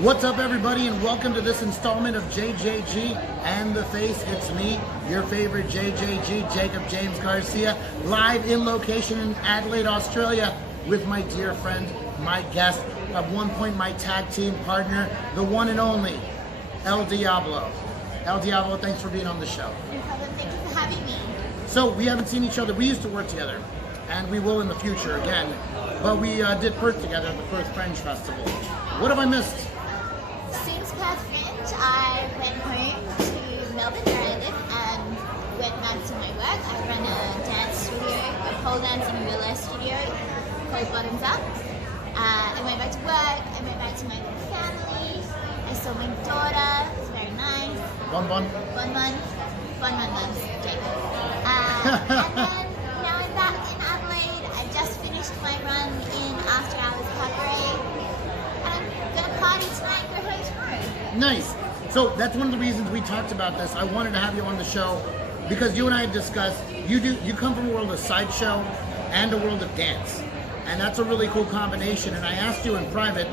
What's up, everybody, and welcome to this installment of JJG and the Face. It's me, your favorite JJG, Jacob James Garcia, live in location in Adelaide, Australia, with my dear friend, my guest, at one point my tag team partner, the one and only, Elle Diablo. Elle Diablo, thanks for being on the show. No problem. Thank you for having me. So, we haven't seen each other. We used to work together, and we will in the future again, but we did Perth together at the Perth Fringe Festival. What have I missed? Since Perth Fringe, I went home to Melbourne, where I live, and went back to my work. I run a dance studio, a pole dancing and burlesque studio called Bottoms Up. I went back to work. I went back to my family. I saw my daughter. It was very nice. Bon bon. Bon bon. Bon bon loves Jacob. And then now I'm back in Adelaide. I just finished my run in After Hours Cabaret. And I'm going to party tonight and go home tomorrow. Nice. So that's one of the reasons we talked about this. I wanted to have you on the show because you and I had discussed you come from a world of sideshow and a world of dance. And that's a really cool combination. And I asked you in private,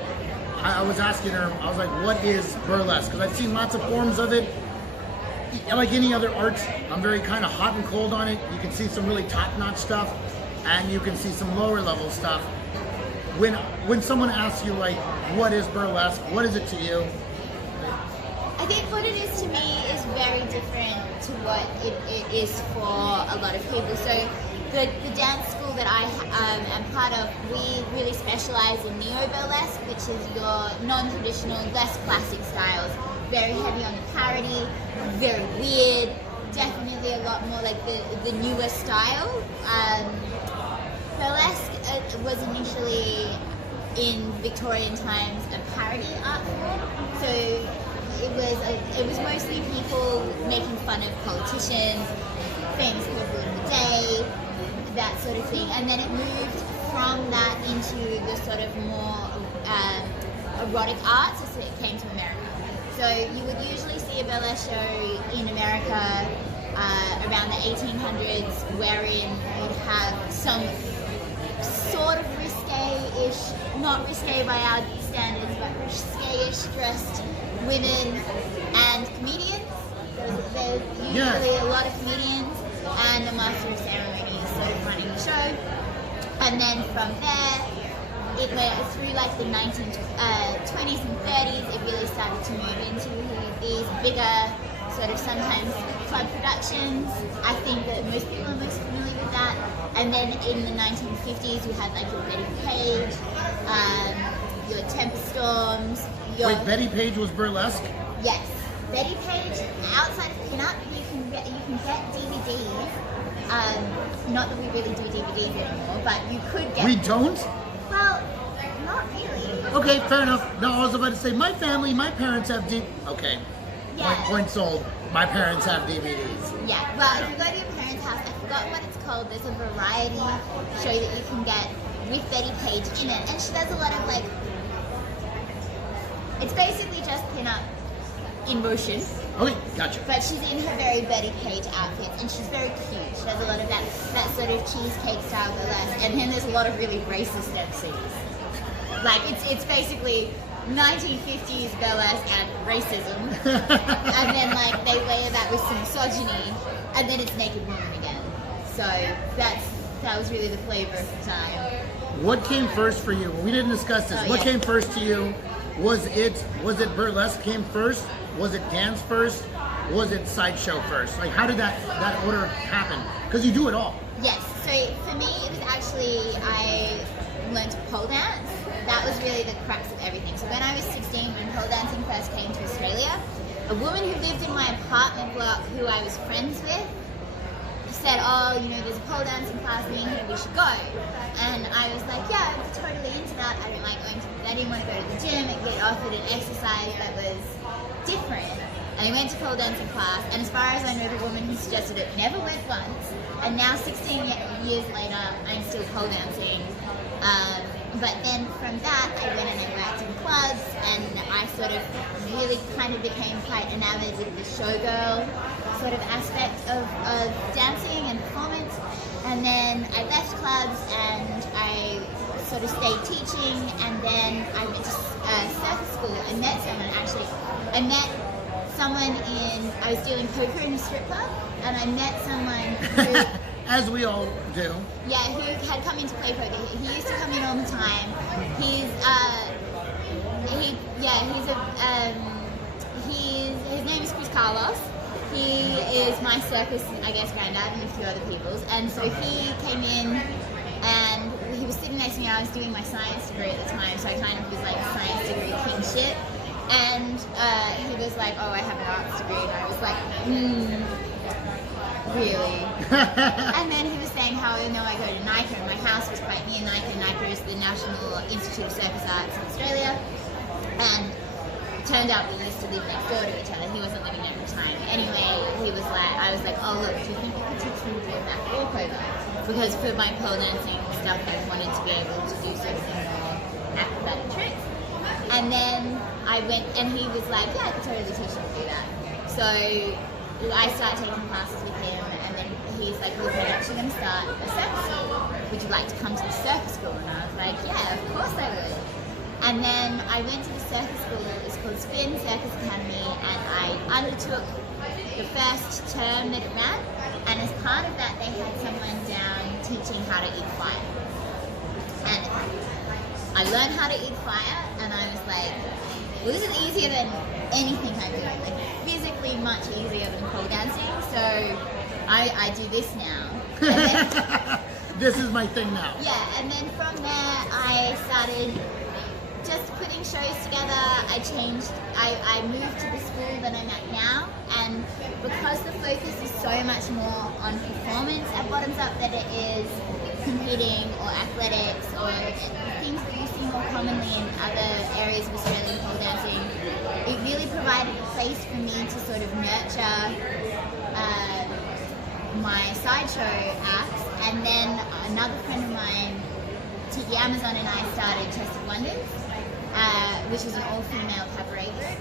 I was asking her, I was like, what is burlesque? Because I've seen lots of forms of it. Like any other art, I'm very kind of hot and cold on it. You can see some really top-notch stuff, and you can see some lower-level stuff. When someone asks you, like, what is burlesque, what is it to you? I think what it is to me is very different to what it is for a lot of people. So the dance school that I am part of, we really specialize in neo-burlesque, which is your non-traditional, less classic styles. Very heavy on the parody, very weird, definitely a lot more like the newer style. Burlesque was initially in Victorian times a parody art form, so it was mostly people making fun of politicians, famous people in the day, that sort of thing, and then it moved from that into the sort of more erotic arts as it came to America. So you would usually see a burlesque show in America around the 1800s, wherein you'd have some sort of risque-ish, not risque by our standards, but risque-ish dressed women and comedians. There's usually a lot of comedians and the master of ceremonies sort of running the show. And then from there, it went through like the 1920s and 30s, it really started to move into these bigger sort of sometimes club productions. I think that most people are most familiar with that. And then in the 1950s, we had like your Betty Page, your Temper Storms. Wait, Betty Page was burlesque? Yes. Betty Page, outside of pinup, you can get DVDs. Not that we really do DVDs anymore, but you could get... We don't? Well, not really. Okay, fair enough. No, I was about to say, my parents have Okay. Yeah. Point sold. My parents have DVDs. Yeah, well, if you go to your parents' house, I forgot what it's called, there's a variety show that you can get with Betty Page in it. And she does a lot of like, it's basically just pin-up in motion. Okay, gotcha. But she's in her very Betty Page outfit, and she's very cute. She does a lot of that sort of cheesecake style burlesque, and then there's a lot of really racist MCs. Like it's basically 1950s burlesque and racism, and then like they layer that with some misogyny, and then it's naked woman again. So that was really the flavor of the time. What came first for you? We didn't discuss this. What came first to you? Was it burlesque came first? Was it dance first? Was it sideshow first? Like, how did that order happen? Because you do it all. Yes. So for me, it was actually I learned to pole dance. That was really the crux of everything. So when I was 16, when pole dancing first came to Australia, a woman who lived in my apartment block, who I was friends with, said, oh, you know, there's a pole dancing class being here, we should go. And I was like, yeah, I'm totally into that. I didn't want to go to the gym and get offered an exercise that was different. And I went to pole dancing class, and as far as I know, the woman who suggested it never went once. And now 16 years later, I'm still pole dancing. But then from that, I went and I worked in clubs, and I sort of really kind of became quite enamored with the showgirl sort of aspect of dancing and performance. And then I left clubs and I sort of stayed teaching, and then I went to circus school. I met someone actually. I met someone I was doing poker in a strip club, and I met someone who, as we all do. Yeah, who had come in to play poker. He used to come in all the time. His name is Chris Carlos. He is my circus, I guess, granddad and a few other people's. And so he came in and he was sitting next to me. I was doing my science degree at the time, so I kind of was like science degree kingship. And he was like, oh, I have an arts degree. And I was like, really? And then he was saying how, I go to NICA, and my house was quite near NICA. NICA is the National Institute of Circus Arts in Australia. And it turned out we used to live next door to each other. He wasn't living there at the time. Anyway, I was like, oh, look, do you think you could teach me to do that walkover? Because for my pole dancing stuff, I wanted to be able to do sort of more acrobatic tricks. And then I went, and he was like, yeah, I could totally teach you to do that. So I started taking classes with him, and then he's like, look, we're actually going to start a circus school. Would you like to come to the circus school? And I was like, yeah, of course I would. And then I went to the circus school. It was called Spin Circus Academy, and I undertook the first term that it ran. And as part of that, they had someone down teaching how to eat fire. And I learned how to eat fire, and I was like, well, this is easier than anything I'm doing. Like, physically much easier than pole dancing. So I do this now. This is my thing now. Yeah, and then from there, I started just putting shows together. I moved to the school that I'm at now, and because the focus is so much more on performance at Bottoms Up than it is competing or athletics or things that you see more commonly in other areas of Australian pole dancing, it really provided a place for me to sort of nurture my sideshow acts. And then another friend of mine, Tiki Amazon, and I started Chested Wonders, which is an all-female cabaret group.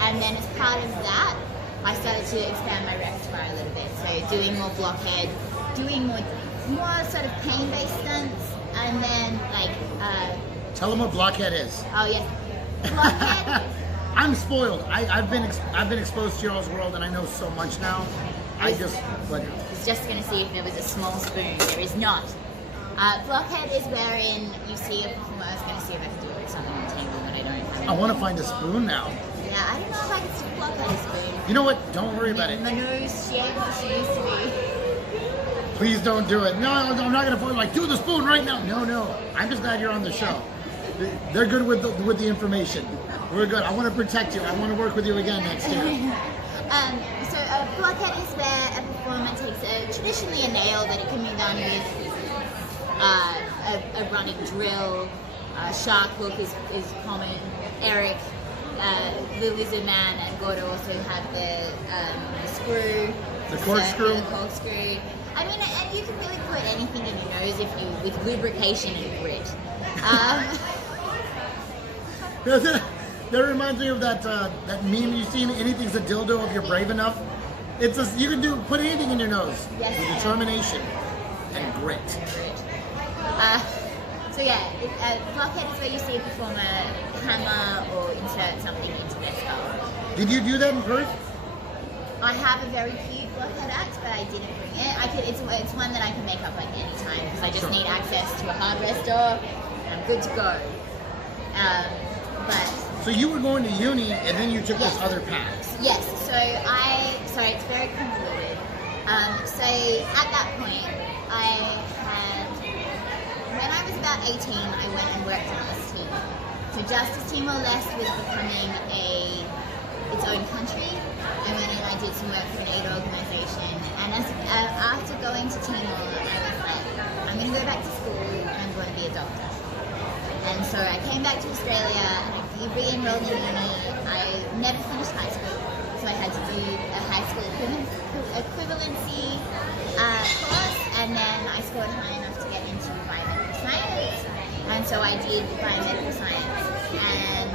And then as part of that, I started to expand my repertoire a little bit. So doing more blockhead, doing more sort of pain-based stunts, and then tell them what blockhead is. Oh yes, blockhead. I'm spoiled. I've been exposed to y'all's world, and I know so much now. I was just going to see if there was a small spoon. There is not. Blockhead is wherein you see a performer. I was going to see if I could do it with something tangled, but I don't have it. I want to find a spoon now. Yeah, I don't know if I can stick blockhead a spoon. You know what? Don't worry about it. My nose shaped as she used to be. Please don't do it. No, I'm not going to like do the spoon right now. No. I'm just glad you're on the show. They're good with the information. We're good. I want to protect you. I want to work with you again next year. So a blockhead is where a performer takes traditionally a nail, but it can be done with a running drill. Shark hook is common. Eric, the lizard man, and Gordo also have the screw. The corkscrew. The corkscrew. I mean, and you can really put anything in your nose with lubrication and grit. That reminds me of that meme you've seen. Anything's a dildo if you're brave enough. It's you can put anything in your nose yes, with determination and grit. So yeah, blockhead is where you see a performer hammer or insert something into their skull. Did you do that in Perth? I have a very cute blockhead act, but I didn't bring it. It's one that I can make up like any time because I just need access to a hardware store and I'm good to go. So you were going to uni and then you took this other path. Yes. So it's very convoluted. So at that point, when I was about 18, I went and worked at Justice Timor. So Justice Timor-Leste was becoming its own country. I went and I did some work for an aid organisation. And after going to Timor, I was like, I'm going to go back to school and I'm going to be a doctor. And so I came back to Australia and I re-enrolled in uni. I never finished high school, so I had to do a high school equivalency course, and then I scored high enough to get into biomedical science, and so I did biomedical science, and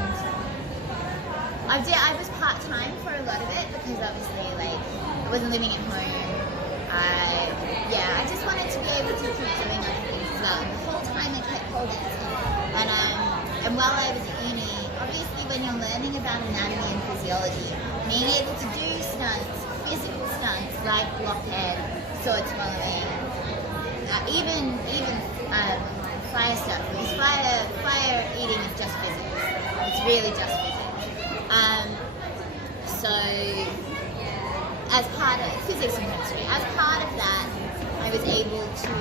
I was part-time for a lot of it because obviously I wasn't living at home. I just wanted to be able to keep doing other things as well. And the whole time I kept pole dancing. And while I was at uni, obviously when you're learning about anatomy and physiology, being able to do stunts, physical stunts like blockhead, sword swallowing, even fire stuff, because fire eating is just physics. It's really just physics. So as part of physics and chemistry, as part of that, I was able to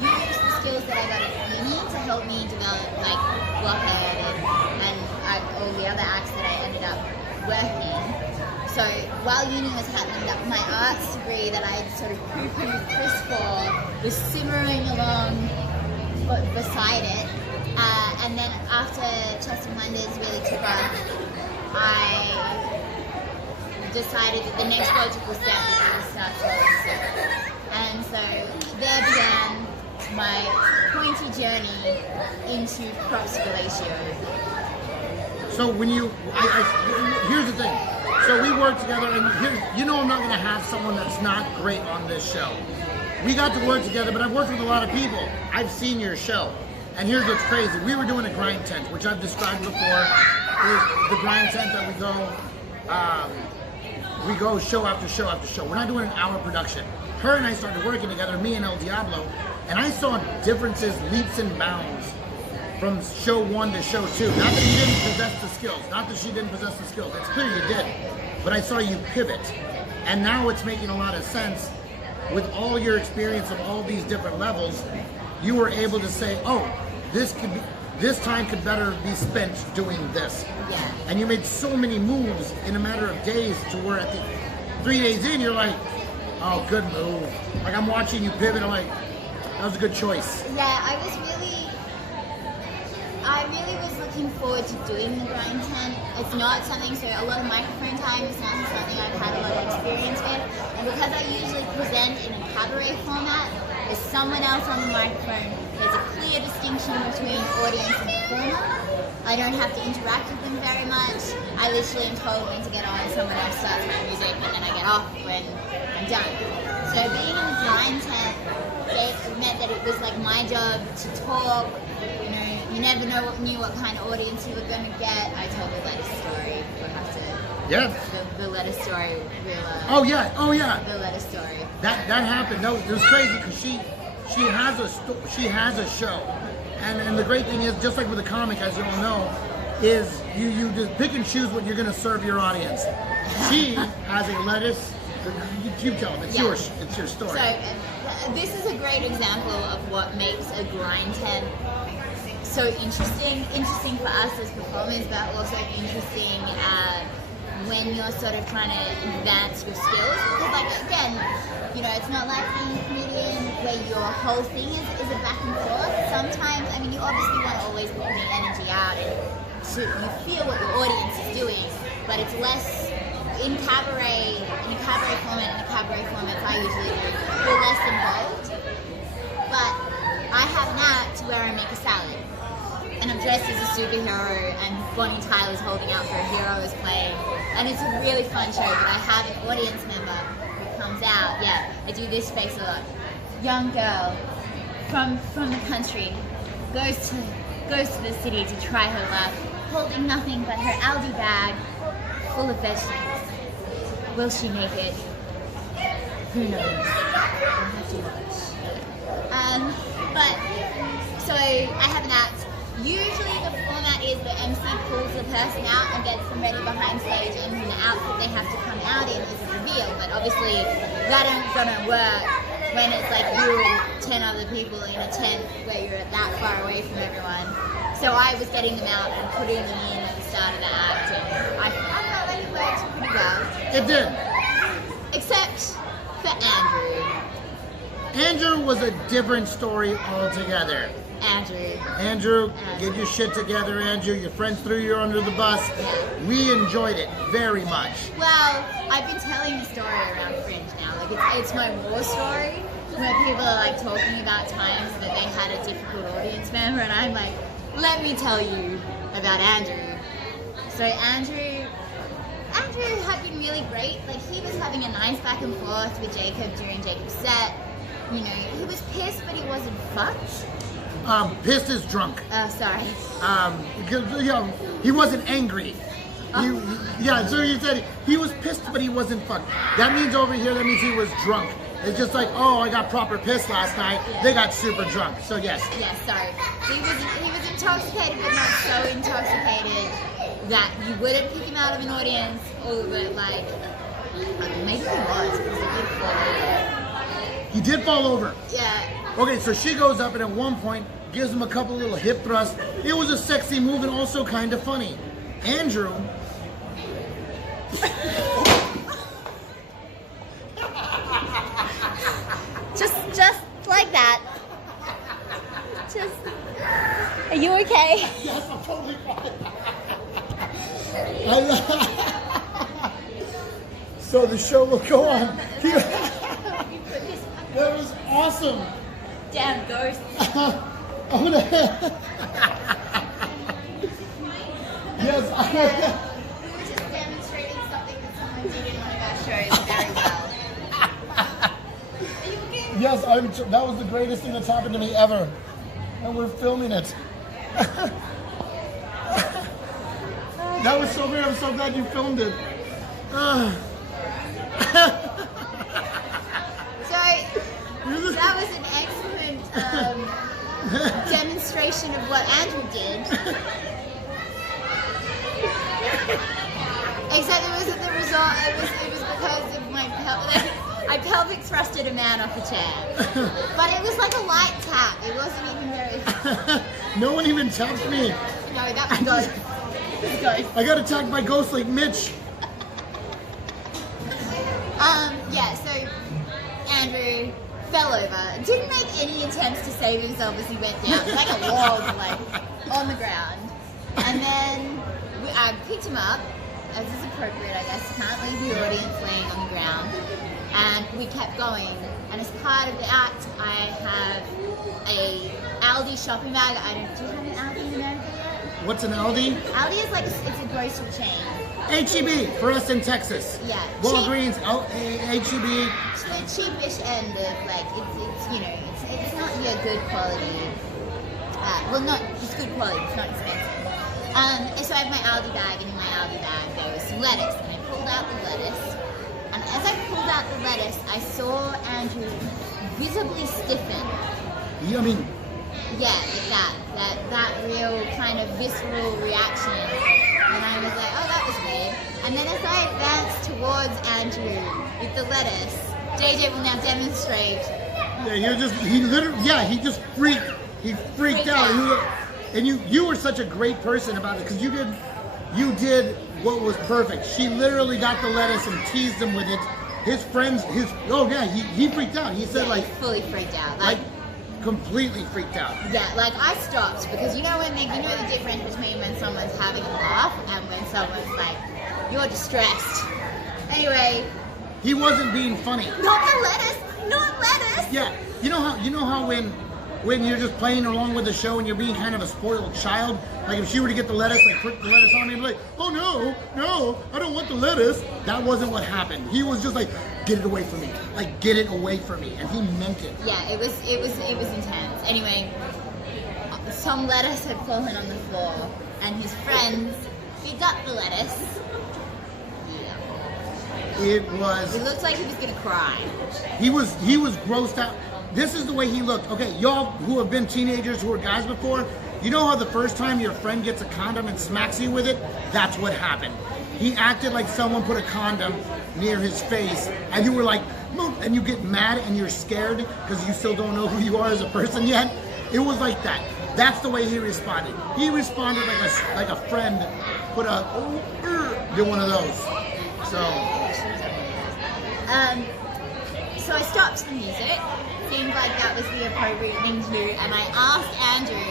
use the skills that I got at uni to help me develop like blockhead and all the other acts that I ended up working. So while uni was happening, that my arts degree that I had sort of poo-pooed Chris for was simmering along beside it. And then after Chest and Wonders really took off, I decided that the next logical step was to start swallowing silk. And so there began my pointy journey into props fellatio. So when here's the thing. So we work together, and I'm not going to have someone that's not great on this show. We got to work together, but I've worked with a lot of people. I've seen your show. And here's what's crazy. We were doing a grind tent, which I've described before. Is the grind tent that we go show after show after show. We're not doing an hour production. Her and I started working together, me and Elle Diablo, and I saw differences, leaps and bounds from show 1 to show 2. Not that you didn't possess the skills, not that she didn't possess the skills. It's clear you did. But I saw you pivot. And now it's making a lot of sense. With all your experience of all these different levels, you were able to say, oh, this time could better be spent doing this. Yeah. And you made so many moves in a matter of days to where at the 3 days in, you're like, oh, good move. Like I'm watching you pivot, I'm like, that was a good choice. Yeah, I really was looking forward to doing the grind tent. It's not something, so a lot of microphone time is not something I've had a lot of experience with. And because I usually present in a cabaret format, there's someone else on the microphone. There's a clear distinction between audience and performer. I don't have to interact with them very much. I literally am told when to get on, someone else starts my music, and then I get off when I'm done. So being in the grind tent, it meant that it was like my job to talk. You never knew what kind of audience you were going to get. I told the lettuce story. We'll have to. Yeah. The lettuce story. Oh yeah. The lettuce story. That happened. No, it was crazy because she has a show, and the great thing is, just like with a comic, as you all know, is you just pick and choose what you're going to serve your audience. She has a lettuce. You tell them. It's your story. So this is a great example of what makes a grind tent so interesting for us as performers, but also interesting when you're sort of trying to advance your skills. Because like again, it's not like being a comedian where your whole thing is a back and forth. Sometimes, you obviously want to always put the energy out and you feel what your audience is doing, but it's less in a cabaret format I usually do, feel less involved. But I have an act where I make a salad. And I'm dressed as a superhero, and Bonnie Tyler's holding out for a hero is playing. And it's a really fun show, but I have an audience member who comes out. Yeah, I do this face a lot. Young girl from the country goes to the city to try her luck, holding nothing but her Aldi bag full of vegetables. Will she make it? Who knows? We'll have to watch. But so I have an act. Usually the format is the MC pulls the person out and gets them ready behind stage, and the outfit they have to come out in is a reveal. But obviously that ain't gonna work when it's like you and 10 other people in a tent where you're that far away from everyone. So I was getting them out and putting them in at the start of the act, and I felt like it worked pretty well. It did. Except for Andrew. Andrew was a different story altogether. Andrew, get your shit together, Andrew. Your friends threw you under the bus. Yeah. We enjoyed it very much. Well, I've been telling the story around Fringe now. Like it's my war story, where people are like talking about times that they had a difficult audience member, and I'm like, let me tell you about Andrew. So Andrew had been really great. Like he was having a nice back and forth with Jacob during Jacob's set. He was pissed, but he wasn't fucked. Pissed is drunk. Oh, sorry. Because, he wasn't angry. So you said he was pissed, but he wasn't fucked. That means over here, that means he was drunk. It's just like, oh, I got proper pissed last night. Yeah. They got super drunk. So yes. Yes, sorry. He was intoxicated, but not so intoxicated that you wouldn't pick him out of an audience. Or like, maybe he was because he did fall over. He did fall over. Yeah. Okay, so she goes up and at one point gives him a couple little hip thrusts. It was a sexy move and also kind of funny. Andrew. Just like that. Just. Are you okay? Yes, I'm totally fine. So the show will go on. That was awesome. Damn ghost. I'm gonna. Yes. We were just demonstrating something that someone did in one of our shows very well. Are you okay? Yes, that was the greatest thing that's happened to me ever. And we're filming it. That was so great. I'm so glad you filmed it. So that was an excellent demonstration of what Andrew did. Except it wasn't the result. It was because of my I pelvic thrusted a man off a chair. But it was like a light tap. It wasn't even very. No one even tapped me. No, that was ghost. It was ghost. I got attacked by ghosts like Mitch. Yeah, so Andrew fell over. Didn't make any attempts to save himself as he went down. Like a log, like on the ground. And then I picked him up, as is appropriate, I guess. Can't leave the audience laying on the ground. And we kept going. And as part of the act, I have a Aldi shopping bag. Do you have an Aldi in America yet? What's an Aldi? Aldi is like it's a grocery chain. H-E-B for us in Texas. Yeah. Walgreens, H-E-B. The cheapish end of like it's not your good quality. It's good quality. It's not expensive. So I have my Aldi bag, and in my Aldi bag there was some lettuce, and I pulled out the lettuce. And as I pulled out the lettuce, I saw Andrew visibly stiffen. I mean. Yeah, like that real kind of visceral reaction. And I was like, oh, that was weird. And then as I advanced towards Andrew with the lettuce, JJ will now demonstrate. Yeah, he just freaked out. And you were such a great person about it, because you did what was perfect. She literally got the lettuce and teased him with it. His friends, he freaked out. He said fully freaked out. Like completely freaked out. Yeah, like I stopped because you know the difference between when someone's having a laugh and when someone's like, you're distressed. Anyway. He wasn't being funny. Not the lettuce! Not lettuce! Yeah. You know how when you're just playing along with the show and you're being kind of a spoiled child, like if she were to get the lettuce, like put the lettuce on me and be like, oh no, I don't want the lettuce. That wasn't what happened. He was just like, get it away from me. Like, get it away from me. And he meant it. Yeah, it was intense. Anyway, some lettuce had fallen on the floor and his friends picked up the lettuce. Yeah. It looked like he was gonna cry. He was grossed out. This is the way he looked. Okay, y'all who have been teenagers who were guys before, you know how the first time your friend gets a condom and smacks you with it? That's what happened. He acted like someone put a condom near his face, and you were like, move, and you get mad and you're scared because you still don't know who you are as a person yet. It was like that. That's the way he responded. He responded like a friend put did one of those. So I stopped the music. Seemed like that was the appropriate thing to do, and I asked Andrew,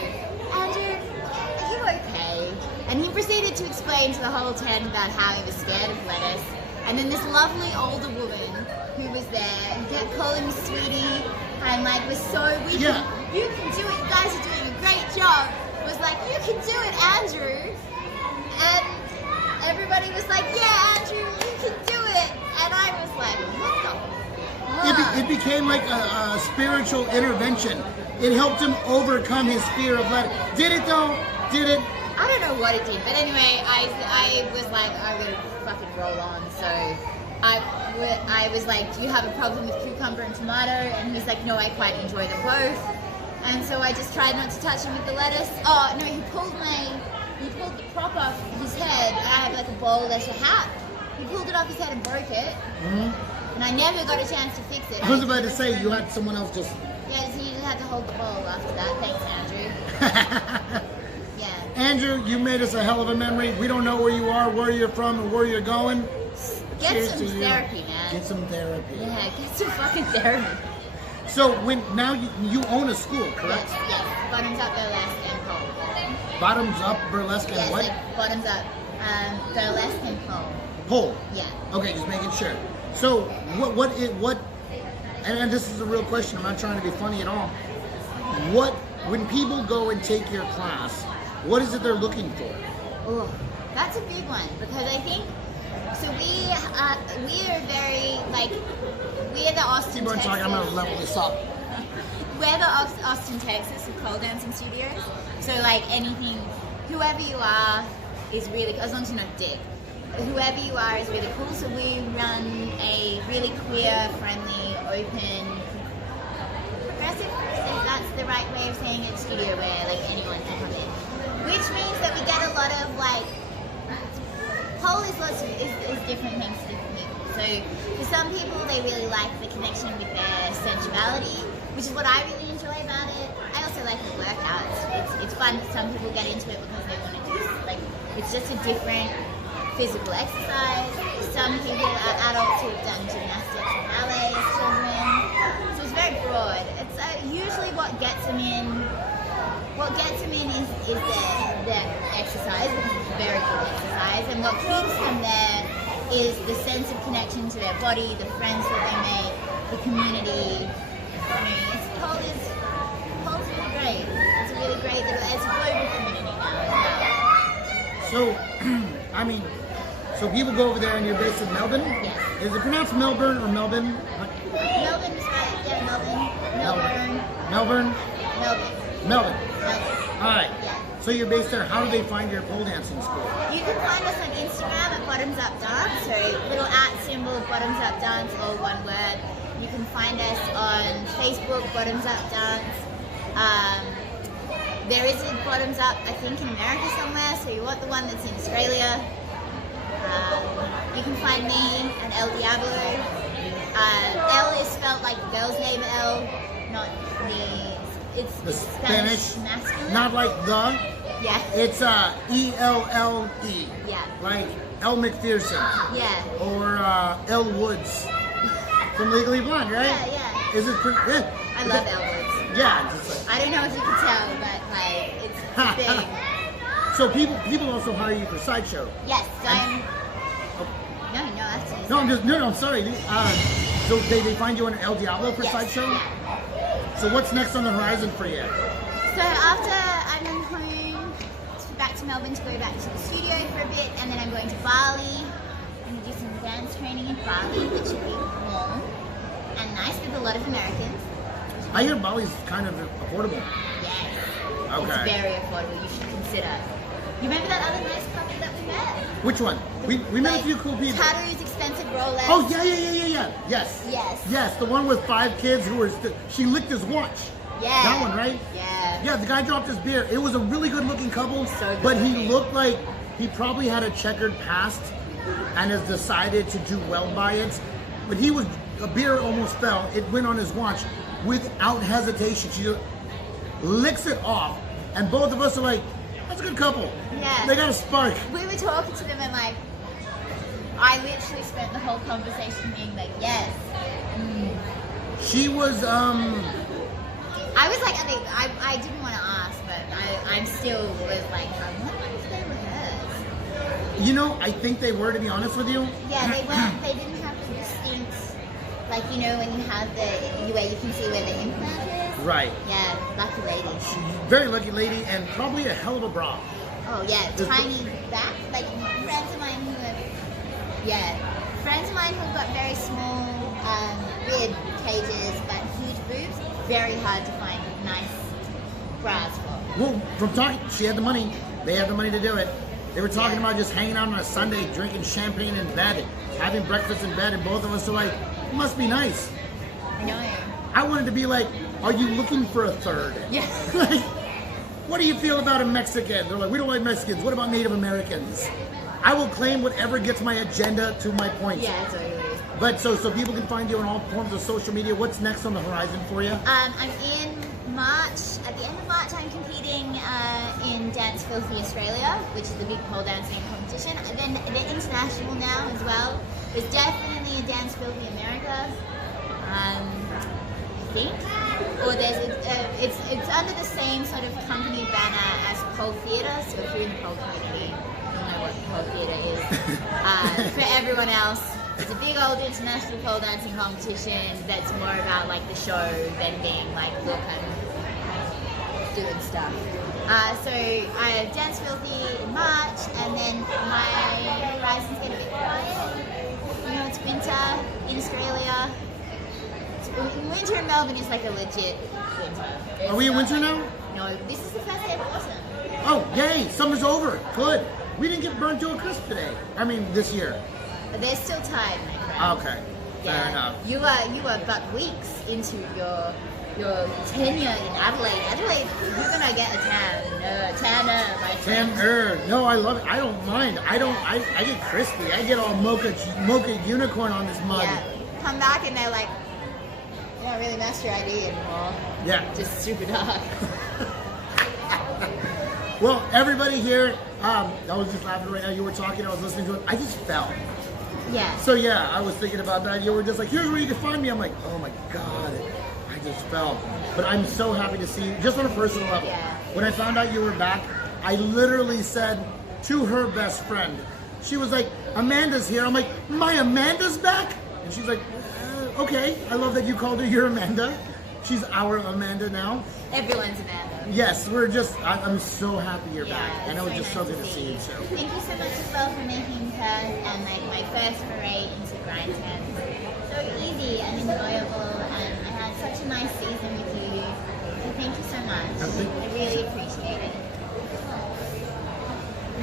are you okay? And he proceeded to explain to the whole tent about how he was scared of lettuce. And then this lovely older woman who was there, who kept calling him sweetie, and like was so you can do it, you guys are doing a great job, was like, you can do it, Andrew. And everybody was like, yeah, Andrew, you can do it. And I was like, what the fuck? It became like a spiritual intervention. It helped him overcome his fear of letting. Did it though? Did it? I don't know what it did, but anyway, I was like, I'm gonna fucking roll on. So I was like, do you have a problem with cucumber and tomato? And he's like, no, I quite enjoy them both. And so I just tried not to touch him with the lettuce. Oh no, he pulled the prop off his head. I have like a bowl that's a hat. He pulled it off his head and broke it. Mm-hmm. And I never got a chance to fix it. I was about to say, you had someone else just... Yeah, so you just had to hold the bowl after that. Thanks, Andrew. Yeah. Andrew, you made us a hell of a memory. We don't know where you are, where you're from, and where you're going. Get some therapy, man. Get some therapy. Yeah, get some fucking therapy. So now you own a school, correct? Yes. Bottoms up, burlesque, and pole. Bottoms up, burlesque, and yes, what? Like bottoms up, burlesque and pole. Pole. Yeah. Okay, just making sure. So what? And this is a real question. I'm not trying to be funny at all. When people go and take your class, what is it they're looking for? Oh, that's a big one because I think so. We are very like we're the Austin. People are talking. I'm gonna level this up. We're the Austin, Texas of pole dancing studios. So like anything, whoever you are is really, as long as you're not a dick. Whoever you are is really cool. So we run a really queer, friendly, open, progressive, if that's the right way of saying it, studio where like anyone can come in. Which means that we get a lot of like, pole is different things to different people. So for some people, they really like the connection with their sensuality, which is what I really enjoy about it. I also like the workouts. It's fun. Some people get into it because they want to do like, it's just a different physical exercise. Some people are adults who have done gymnastics and ballet as children. So it's very broad. It's usually what gets them in. What gets them in is their exercise, because it's very good exercise, and what keeps them there is the sense of connection to their body, the friends that they make, the community. I mean, pole's really great. It's a really great little. It's a global community now as well. So, I mean, so people go over there and you're based in Melbourne? Yes. Is it pronounced Melbourne or Melbourne? Melbourne's right, yeah, Melbourne. Melbourne? Melbourne. Melbourne. All right. Yeah. So you're based there. How do they find your pole dancing school? You can find us on Instagram at Bottoms Up Dance, so little @ Bottoms Up Dance, all one word. You can find us on Facebook, Bottoms Up Dance. There is a Bottoms Up, I think, in America somewhere, so you want the one that's in Australia. You can find me at Elle Diablo. Elle is spelled like the girl's name Elle, not it's The Spanish masculine. Not like the. Yeah. It's E-L-L-E. Yeah. Like Elle McPherson. Yeah. Or Elle Woods. From Legally Blonde, right? Yeah, yeah. Is it pretty? Yeah. I love Elle Woods. Yeah. Just like, I don't know if you can tell, but like it's a thing. So people also hire you for sideshow. Yes, I'm. No, after you. No, I'm sorry. So they find you on Elle Diablo for Yes. sideshow? Yeah. So what's next on the horizon for you? So after I'm home, back to Melbourne to go back to the studio for a bit, and then I'm going to Bali. I'm going to do some dance training in Bali, which will be warm and nice with a lot of Americans. I hear Bali's kind of affordable. Yes. Okay. It's very affordable. You should consider. You remember that other nice couple that we met? Which one? We met a few cool people. Tattoo's expensive Rolex. Oh yeah. Yes. Yes. The one with 5 kids who were she licked his watch. Yeah. That one, right? Yeah. Yeah, the guy dropped his beer. It was a really good looking couple, So good but he looking. looked like he probably had a checkered past and has decided to do well by it. But a beer almost fell. It went on his watch without hesitation. She just licks it off, and both of us are like, that's a good couple. Yeah. They got a spark. We were talking to them and like, I literally spent the whole conversation being like, yes. She was, I was like, I didn't want to ask, but I still was like, what if they were hers? you know, I think they were, to be honest with you. Yeah, they didn't have the distinct, like, you know, when you have where you can see where the implant is. Right. Yeah, lucky ladies. Very lucky lady, and probably a hell of a bra. Oh yeah, tiny back. Like friends of mine who have got very small rib cages, but huge boobs, very hard to find nice bras for. Well, from talking, she had the money. They had the money to do it. They were talking about just hanging out on a Sunday, drinking champagne in bed, having breakfast in bed, and both of us are like, it must be nice. I know. I wanted to be like, are you looking for a third? Yeah. Like, what do you feel about a Mexican? They're like, we don't like Mexicans. What about Native Americans? I will claim whatever gets my agenda to my point. Yeah, totally. But so people can find you on all forms of social media. What's next on the horizon for you? I'm in March. At the end of March, I'm competing in Dance Filthy Australia, which is the big pole dancing competition. And then they're international now as well. There's definitely a Dance Filthy America, I think. Or there's it's under the same sort of company banner as Pole Theatre. So if you're in the pole community, you'll know what Pole Theatre is. For everyone else, it's a big old international pole dancing competition that's more about like the show than being like, look, I'm doing stuff. So I Dance Filthy in March, and then my horizons get a bit quiet. You know, it's winter in Australia. Winter in Melbourne is like a legit winter. Are we in winter now? No, this is the first day of autumn. Oh, yay! Summer's over. Good. We didn't get burnt to a crisp today. I mean, this year. They're still tired, my friend. Okay. Fair enough. You are but weeks into your tenure in Adelaide. Adelaide, you're gonna get a tanner, my friend. Tanner. No, I love it. I don't mind. I get crispy. I get all mocha unicorn on this mug. Yeah. Come back and they're like, you don't really match your ID anymore. Yeah. Just super dark. Well, everybody here, I was just laughing right now. You were talking, I was listening to it. I just fell. Yeah. So yeah, I was thinking about that. You were just like, here's where you can find me. I'm like, oh my God, I just fell. But I'm so happy to see you, just on a personal level. Yeah. When I found out you were back, I literally said to her best friend, she was like, Amanda's here. I'm like, my Amanda's back? And she's like, okay, I love that you called her your Amanda. She's our Amanda now. Everyone's Amanda. Yes, I'm so happy you're back. And it was just so good to see you too. Thank you so much as well for making Perth and my first foray into grind dance so easy and enjoyable, and I had such a nice season with you. So thank you so much. I really appreciate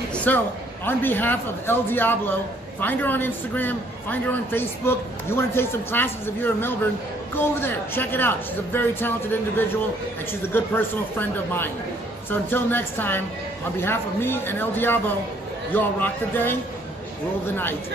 it. So, on behalf of Elle Diablo, find her on Instagram, find her on Facebook. You want to take some classes if you're in Melbourne, go over there, check it out. She's a very talented individual, and she's a good personal friend of mine. So until next time, on behalf of me and Elle Diablo, you all rock the day, rule the night.